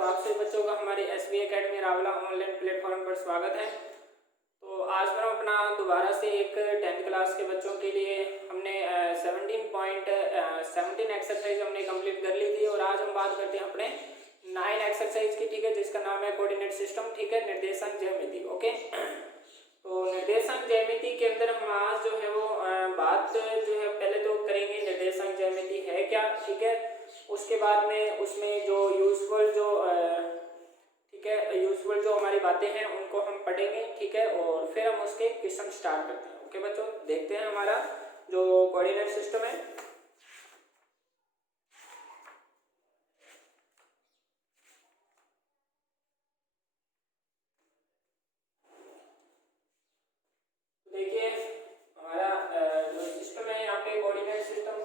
तो आप सभी बच्चों का हमारे SB Academy Rawla online platform पर स्वागत है। तो आज मैं अपना दोबारा से एक 10th क्लास के बच्चों के लिए हमने 17 एक्सरसाइज हमने कंप्लीट कर ली थी और आज हम बात करते हैं अपने 9 एक्सरसाइज की, ठीक है, जिसका नाम है कोऑर्डिनेट सिस्टम, ठीक है, निर्देशांक ज्यामिति। ओके, तो निर्देशांक ज्यामिति के अंदर हम आज जो है वो बात जो है पहले तो करेंगे निर्देशांक ज्यामिति है क्या, ठीक है। उसके बाद में उसमें जो यूजफुल जो ठीक है यूजफुल जो हमारी बातें हैं उनको हम पढ़ेंगे, ठीक है, और फिर हम उसके क्वेश्चन स्टार्ट करते हैं। ओके बच्चों, देखते हैं हमारा जो कोऑर्डिनेट सिस्टम है। देखिए हमारा जो सिस्टम है यहाँ पे कोऑर्डिनेट सिस्टम,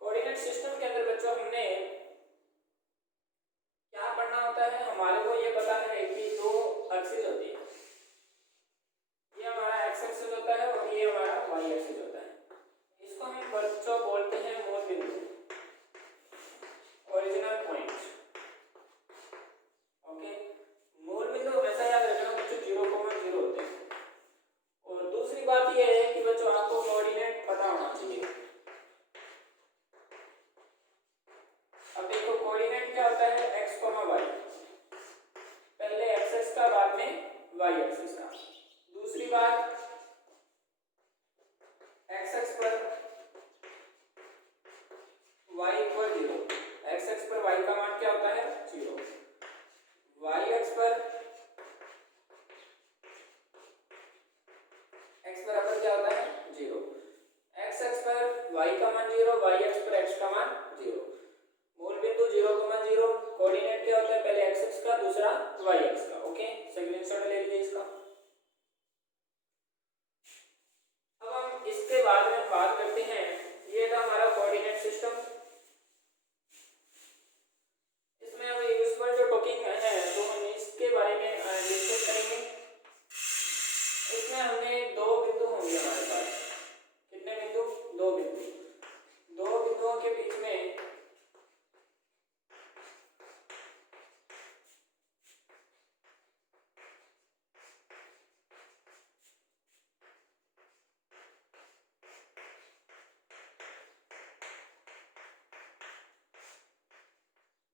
कोऑर्डिनेट सिस्टम के अंदर बच्चों हमने क्या पढ़ना होता है, हमारे को ये पता है कि दो एक्सिस होती है, ये हमारा एक्स एक्सिस होता है और ये हमारा वाई एक्सिस होता है। इसको हम बच्चों बोलते हैं मूल बिंदु, ओरिजिनल पॉइंट। ओके, मूल बिंदु हमेशा याद रखना बच्चों 0,0 होते हैं। और दूसरी बात ये है कि बच्चों आपको कोऑर्डिनेट पता होना चाहिए। अब देखो कोऑर्डिनेट क्या होता है, x, y, पहले एक्सिस का बाद में y एक्सिस का। दूसरी बात x एक्स पर y इक्वल 0, x एक्स पर y का मान क्या होता है 0, y एक्स पर x बराबर क्या होता है 0, x एक्स पर y का मान 0, y एक्स पर x का मान 0। मूल बिंदु 0,0, कोऑर्डिनेट क्या होता है, पहले x एक्स का दूसरा y एक्स का। ओके, स्क्रीनशॉट ले लीजिए इसका। अब हम इसके बाद में बात करते हैं, ये था हमारा कोऑर्डिनेट सिस्टम। इसमें हम यूजफुल जो टॉपिक है तो हम इसके बारे में डिस्कस करेंगे। इसमें हमने दो बिंदु होंगे हमारे पास, कितने बिंदु, दो बिंदु, दो बिंदुओं के बीच में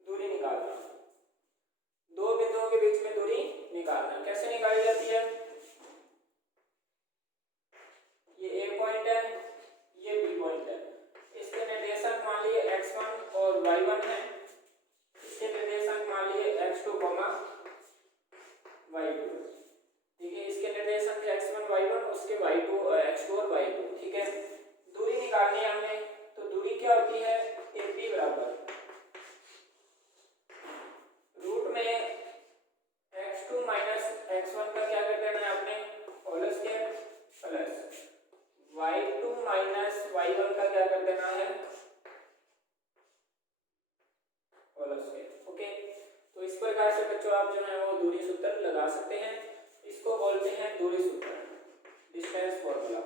दूरी निकालना, दो बिंदुओं के बीच में दूरी निकालना। कैसे निकाली जाती है, ये ए पॉइंट है, ये बी पॉइंट है, इसके निर्देशांक मान लिए x1 और y1 है, इसके निर्देशांक मान लिए x2, y2, ठीक है, इसके निर्देशांक x1 y1, उसके y2 x2 और y2, ठीक है। दूरी निकालनी है हमने, तो दूरी क्या होती है, AP बराबर रूट में x2 माइनस x1 का क्या कर देना है आपने whole square plus y2 minus y1 का क्या कर देना है होल स्क्वायर। ओके, तो इस प्रकार से बच्चों आप जो है वो दूरी सूत्र लगा सकते हैं। इसको बोलते हैं दूरी सूत्र, डिस्टेंस फॉर्मूला।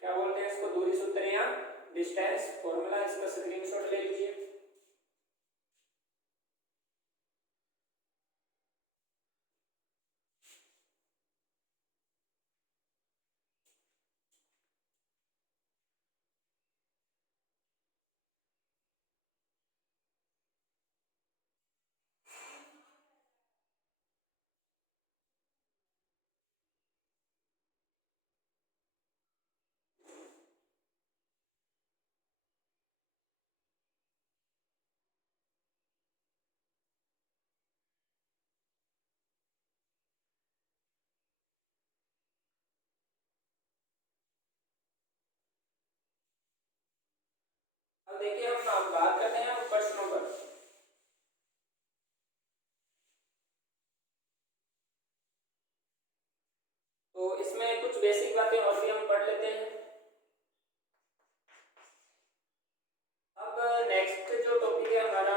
क्या बोलते हैं इसको, दूरी सूत्र या डिस्टेंस फॉर्मूला। इसका स्क्रीनशॉट ले लीजिए। अब देखिए हम बात करते हैं प्रश्नों पर। तो इसमें कुछ बेसिक बातें और भी हम पढ़ लेते हैं। अब नेक्स्ट जो टॉपिक है हमारा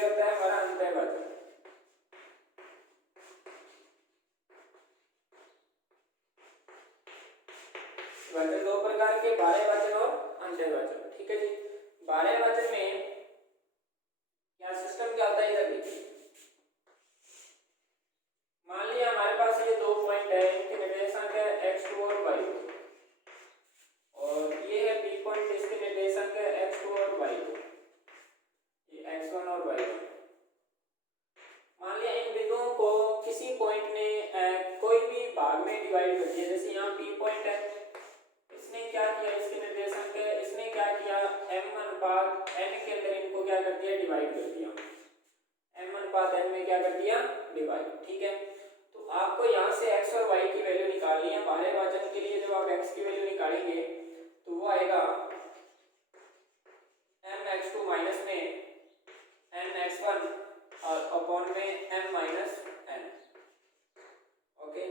ये होता है हमारा अंतःभाजक। भाजन दो प्रकार के, बाह्य भाजन और अंतःभाजन। ठीक है जी। बाह्य भाजन में क्या सिस्टम क्या होता है, इधर देखिए, मान लिया हमारे पास ये दो पॉइंट है, इनके निर्देशांक है x2 और y2, और ये है b पॉइंट, इसके निर्देशांक है x2 और y2, ये x1 और y1। मान लिया इन बिंदुओं को किसी पॉइंट ने कोई भी भाग में डिवाइड कर दिया, जैसे यहाँ p पॉइंट है, इसने क्या किया, इसके निर्देशांक है, इसने क्या किया, m अनुपात n के अंदर इनको क्या कर दिया, डिवाइड कर दिया, m अनुपात n में क्या कर दिया, डिवाइड। ठीक है, तो आपको यहाँ से x और y की वैल्यू निकालनी है। बाह्य भाजन के लिए जब आप x की वैल्यू निकालेंगे तो वो आएगा mx2 माइनस में nx1 और अपॉन में m minus n। Okay,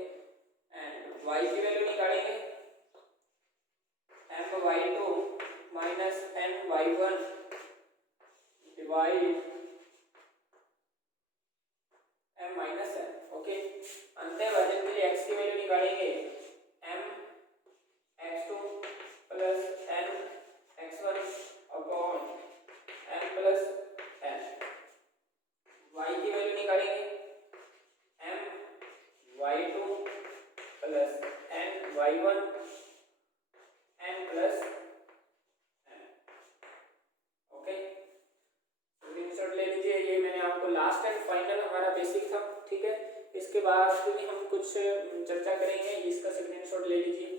and y की वैल्यू निकालेंगे my2 minus ny1 divide m minus n। Okay, अंतःभाजन के लिए x की वैल्यू निकालेंगे m x2 plus n x1 upon m plus n। y की वैल्यू निकालेंगे m y2 plus n y1 n plus n। Okay, screenshot ले लीजिए, ये मैंने आपको लास्ट एंड फाइनल हमारा बेसिक था। ठीक है, इसके बाद भी हम कुछ चर्चा करेंगे, इसका स्क्रीनशॉट ले लीजिए।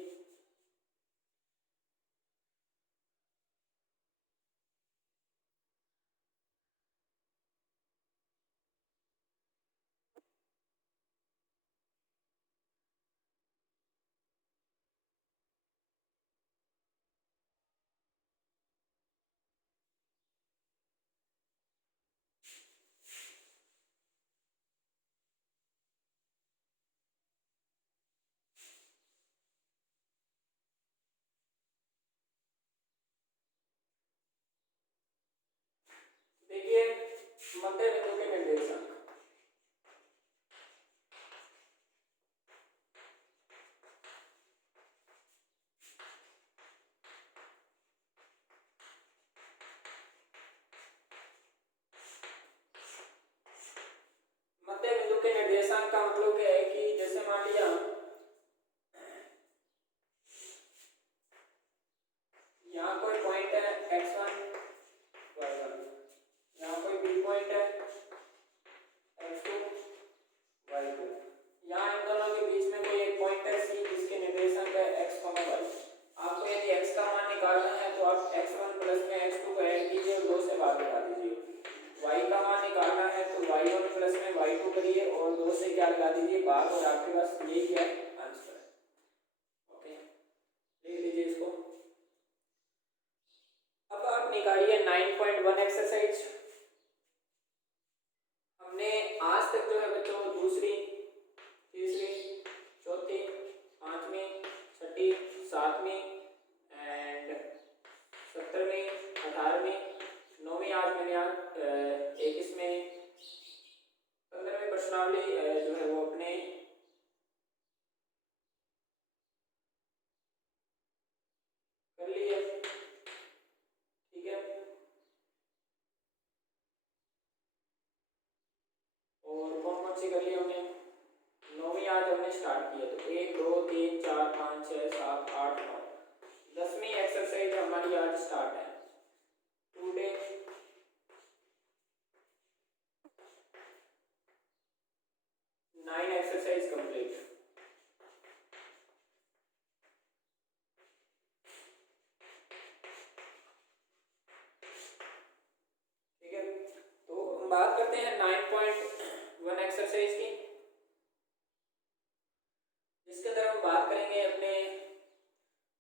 देखिए, मध्य बिंदु के निर्देशांक, मध्य बिंदु के निर्देशांक का मतलब क्या है कि जैसे मान लिया यहाँ कोई पॉइंट है x1 y1, यहाँ कोई b पॉइंट है x2 y2, यहाँ इन दोनों के बीच में कोई एक पॉइंट है c जिसके निर्देशांक है x, y। आपको यदि x का मान निकालना है तो आप x1 प्लस में x2 को ऐड कीजिए और 2 से भाग लगा दीजिए। y का मान निकालना है तो y1 प्लस में y2 करिए और 2 से क्या लगा दीजिए, भाग, और आपके पास ये क्या आंसर है। ओके, लिख लीजिए इसको। अब आप निकालिए 9.1 एक्सरसाइज। हमने आज तक जो है बच्चों दूसरी, तीसरी, चौथी, पांचवी, छठी, सातवीं एंड 17वीं, 18वीं, 9वीं, आज मैंने एक इसमें 15वीं प्रश्नावली जो है वो अपने कर ली है। ठीक है, और कौन कौन सी कर ली हमने, 9वीं आज हमने स्टार्ट किया, तो 1 2 3 4 5 6 7 8 9, 10वीं एक्सरसाइज हमारी आज स्टार्ट है। Today 9 exercise complete. ठीक है, तो हम बात करते हैं 9.1 एक्सरसाइज की, जिसके अंदर हम बात करेंगे अपने,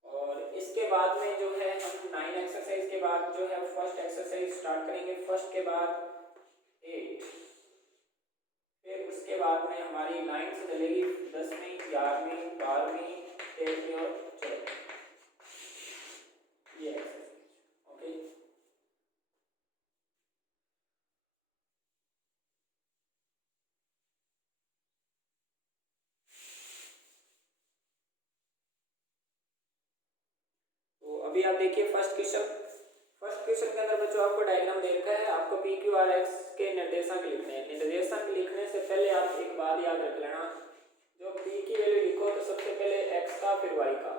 और इसके बाद में जो है हम 9 एक्सरसाइज के बाद जो है फर्स्ट एक्सरसाइज स्टार्ट करेंगे, फर्स्ट के बाद 8, फिर उसके बाद में हमारी लाइन से चलेगी 10वीं, 11वीं, 12वीं, 13वीं और 14वीं, ये एक्सरसाइज। ओके, अभी आप देखिए फर्स्ट क्वेश्चन के अंदर बच्चों आपको डायग्राम दे रखा है, आपको पी क्यू आर एक्स के निर्देशांक लिखने हैं। निर्देशांक लिखने से पहले आप एक बात याद रख लेना, जो पी की वैल्यू लिखो तो सबसे पहले एक्स का फिर वाई का,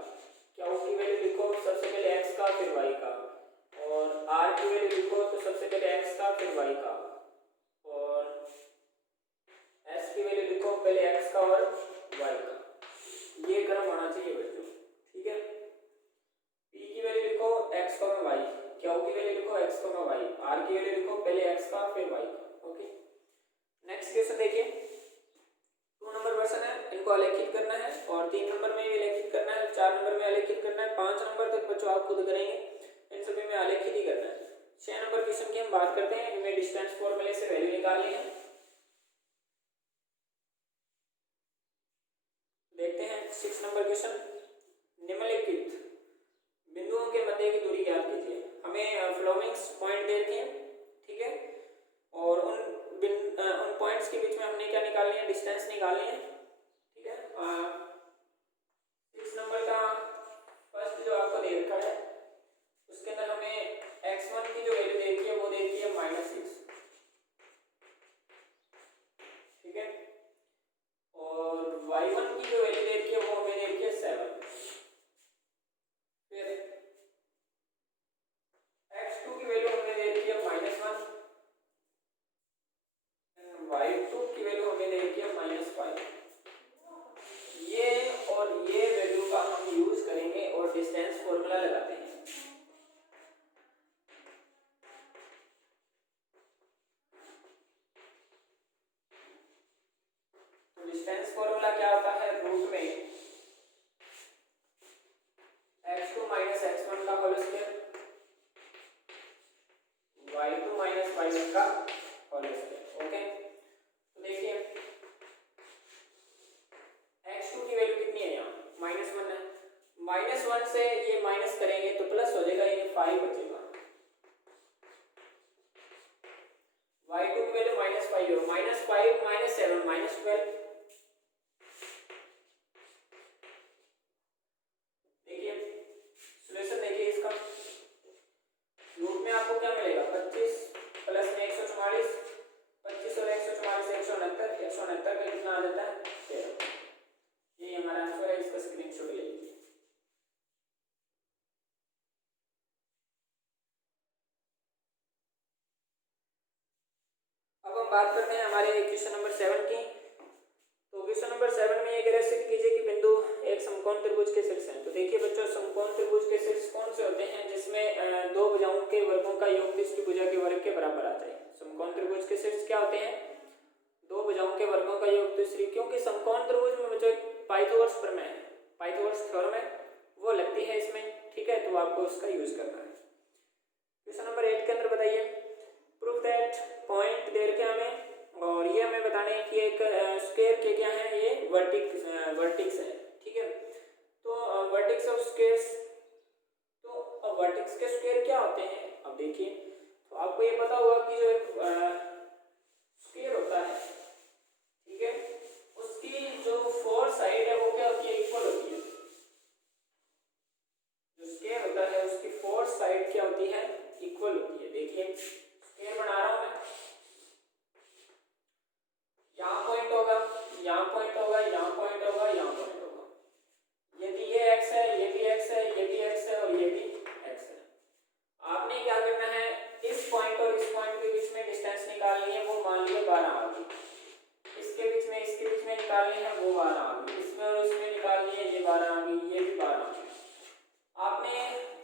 क्यू की वैल्यू लिखो सबसे पहले एक्स का फिर वाई का, और आर की वैल्यू लिखो तो सबसे पहले एक्स का फिर वाई का, और एस की वैल्यू लिखो पहले एक्स का और वाई का। ये क्रम होना चाहिए बच्चों, ठीक है। पी की वैल्यू लिखो एक्स का वाई, क्यू की वैल्यू लिखो एक्स का वाई, आर की वैल्यू लिखो पहले एक्स का फिर वाई का। ओके, नेक्स्ट क्वेश्चन देखिए, 2 नंबर क्वेश्चन है, इनको आलेखित करना है और 3 नंबर में भी आलेखित करना है, 4 नंबर में आलेखित करना है, 5 नंबर तक बच्चों आप खुद करेंगे, इन सभी में आलेखित ही करना है। 6 नंबर क्वेश्चन की हम बात करते हैं, इनमें डिस्टेंस फॉर्मूले से वैल्यू निकालनी है। देखते हैं 6 नंबर क्वेश्चन, निम्नलिखित बिंदुओं के मध्य की दूरी ज्ञात कीजिए। हमें फ्लोमिंग्स पॉइंट दे रखे हैं, ठीक है, और उन पॉइंट्स के बीच में हमने क्या निकालनी है, डिस्टेंस निकालनी है, ठीक है। 6 नंबर का फर्स्ट जो आपको दे रखा है उसके अंदर हमें x1 की जो वैल्यू दे रखी है वो दे रखी है -6, ठीक है, और y1 की जो वैल्यू दे रखी है वो हमें दे रखी है 7। फिर x2 की वैल्यू हमें दे रखी है -1, y2 की वैल्यू हमें दे रखी है -5। ये और ये वैल्यू का हम यूज करेंगे और डिस्टेंस फॉर्मूला लगाते हैं। तो डिस्टेंस फॉर्मूला क्या होता है, रूट में x2 - x1 का होल स्क्वायर, y2 - y1 का होल स्क्वायर। ओके, तो देखिए x2 की वैल्यू कितनी है, यहाँ -1 है, -1 से ये माइनस करेंगे तो प्लस हो जाएगा, ये 5 बचेगा। y2 की वैल्यू -5 है, -5 - 7 -12। देखिए सॉल्यूशन देखिए इसका, रूट में आपको क्या मिलेगा, 25 प्लस में 144, 25 और 144 169, 169 का कितना आ जाता है 13। ये हमारा आंसर है, इसका स्क्रीनशॉट ले लीजिए। अब हम बात करते हैं हमारे क्वेश्चन नंबर 7 की। तो क्वेश्चन नंबर 7 में ये कह रहे कीजिए कि बिंदु एक समकोण त्रिभुज के शीर्ष हैं। तो देखिए बच्चों, समकोण त्रिभुज के शीर्ष कौन से होते हैं जिसमें दो भुजाओं के वर्गों का योग तीसरी भुजा के वर्ग के बराबर आ जाए। समकोण त्रिभुज के शीर्ष क्या होते हैं, दो भुजाओं के वर्गों का योग तीसरी, क्योंकि समकोण त्रिभुज में बच्चों पाइथागोरस प्रमेय है, पाइथागोरस थ्योरम है, वो लगती है इसमें, ठीक है, तो आपको उसका यूज करना है। क्वेश्चन नंबर 8 के अंदर बताइए, प्रूव दैट पॉइंट दे रखे हमें, और ये हमें बताने हैं कि एक स्क्वायर के क्या है, ये वर्टिक्स है, ठीक है। तो वर्टिक्स ऑफ स्क्वायर्स, तो वर्टिक्स के स्क्वायर क्या होते हैं, अब देखिए, तो आपको ये पता होगा कि जो एक स्क्वायर होता है, ठीक है, उसकी जो फोर साइड है वो क्या होती है, इक्वल होती है। जो स्क्वायर होता है उसकी फोर साइड क्या होती है, इक्वल होती है। देखिए स्क्वायर बना रहा हूं मैं, यहाँ पॉइंट होगा, यहाँ पॉइंट होगा, यहाँ पॉइंट होगा, यहाँ पॉइंट होगा, यदि ये x है, ये भी x है, ये भी x है और ये भी x है। आपने क्या करना है, इस पॉइंट और इस पॉइंट के बीच में डिस्टेंस निकालनी है, वो मान लिया 12 आ गई, इसके बीच में निकालनी है वो 12 आ गई, इसमें और इसमें निकालनी है ये 12 आ गई, ये भी 12 आ गई। आपने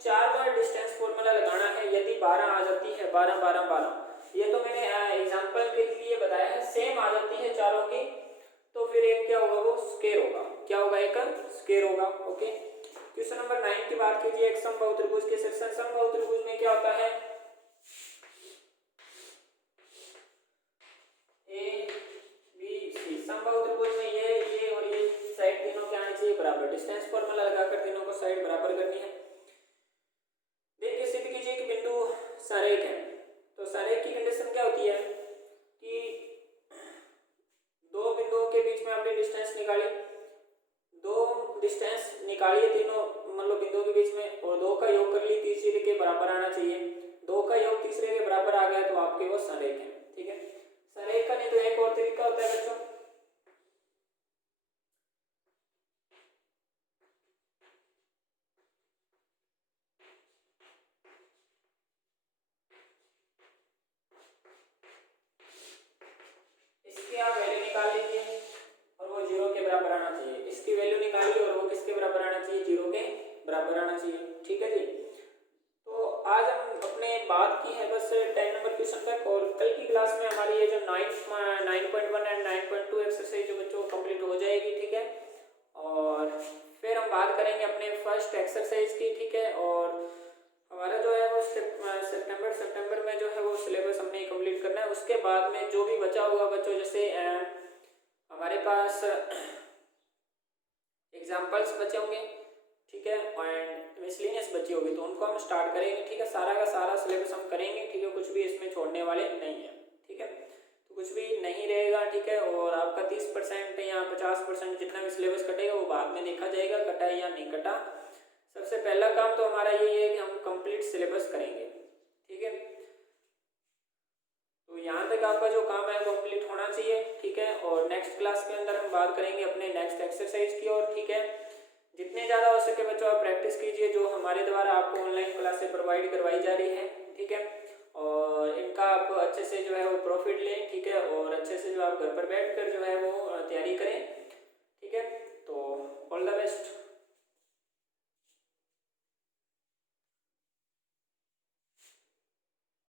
4 बार डिस्टेंस फॉर्मूला लगाना है, यदि 12 आ जाती है, 12 12 12, ये तो मैंने एग्जांपल के लिए बताया है, सेम आ जाती है चारों की, तो फिर एक क्या होगा, वो स्क्वायर होगा, क्या होगा, एक स्क्वायर होगा। ओके, क्वेश्चन नंबर 9 की बात कीजिए, एक समबाहु त्रिभुज के शीर्ष, समबाहु त्रिभुज में क्या होता है, ए बी सी, समबाहु त्रिभुज में ये और ये साइड तीनों के आने चाहिए बराबर, डिस्टेंस फॉर्मूला लगाकर तीनों को साइड बराबर करनी है। देखिए सिद्ध कीजिए कि बिंदु संरेख है, तो संरेख की कंडीशन क्या होती है कि दो बिंदुओं के बीच में आपने डिस्टेंस निकाली, दो डिस्टेंस निकालिए तीनों मतलब बिंदुओं के बीच में, और दो का योग कर बराबर आना चाहिए, इसकी वैल्यू निकालिए और वो किसके बराबर आना चाहिए, 0 के बराबर आना चाहिए। ठीक है जी। तो आज हम अपने बात की है बस 10 नंबर क्वेश्चन तक, और कल की क्लास में हमारी ये जो 9.1 एंड 9.2 एक्सरसाइज जो बच्चों को कंप्लीट हो जाएगी। ठीक है, और फिर हम बात करेंगे अपने फर्स्ट एक्सरसाइज की। ठीक है, और हमारा जो है वो सितंबर में जो है वो सिलेबस हमने कंप्लीट करना है। उसके बाद में जो भी बचा होगा बच्चों, जैसे हमारे पास एग्जाम्पल्स बचे होंगे, ठीक है, एंड मिसलिनियस बची होगी, तो उनको हम स्टार्ट करेंगे। ठीक है, सारा का सारा सिलेबस हम करेंगे। ठीक है, कुछ भी इसमें छोड़ने वाले नहीं है। ठीक है, तो कुछ भी नहीं रहेगा। ठीक है, और आपका 30% या 50% जितना भी सिलेबस कटेगा वो बाद में देखा जाएगा कटा है या नहीं कटा। सबसे पहला काम तो हमारा यही है कि हम कंप्लीट सिलेबस करेंगे। ठीक है, तो यहाँ तक आपका जो काम है कंप्लीट होना चाहिए। ठीक है, और नेक्स्ट क्लास के अंदर हम बात करेंगे अपने नेक्स्ट एक्सरसाइज की। और ठीक है, जितने ज़्यादा हो सके बच्चों आप प्रैक्टिस कीजिए, जो हमारे द्वारा आपको ऑनलाइन क्लासेस प्रोवाइड करवाई जा रही है। ठीक है, और इनका आप अच्छे से जो है वो प्रॉफिट लें। ठीक है, और अच्छे से जो आप घर पर बैठ कर जो है वो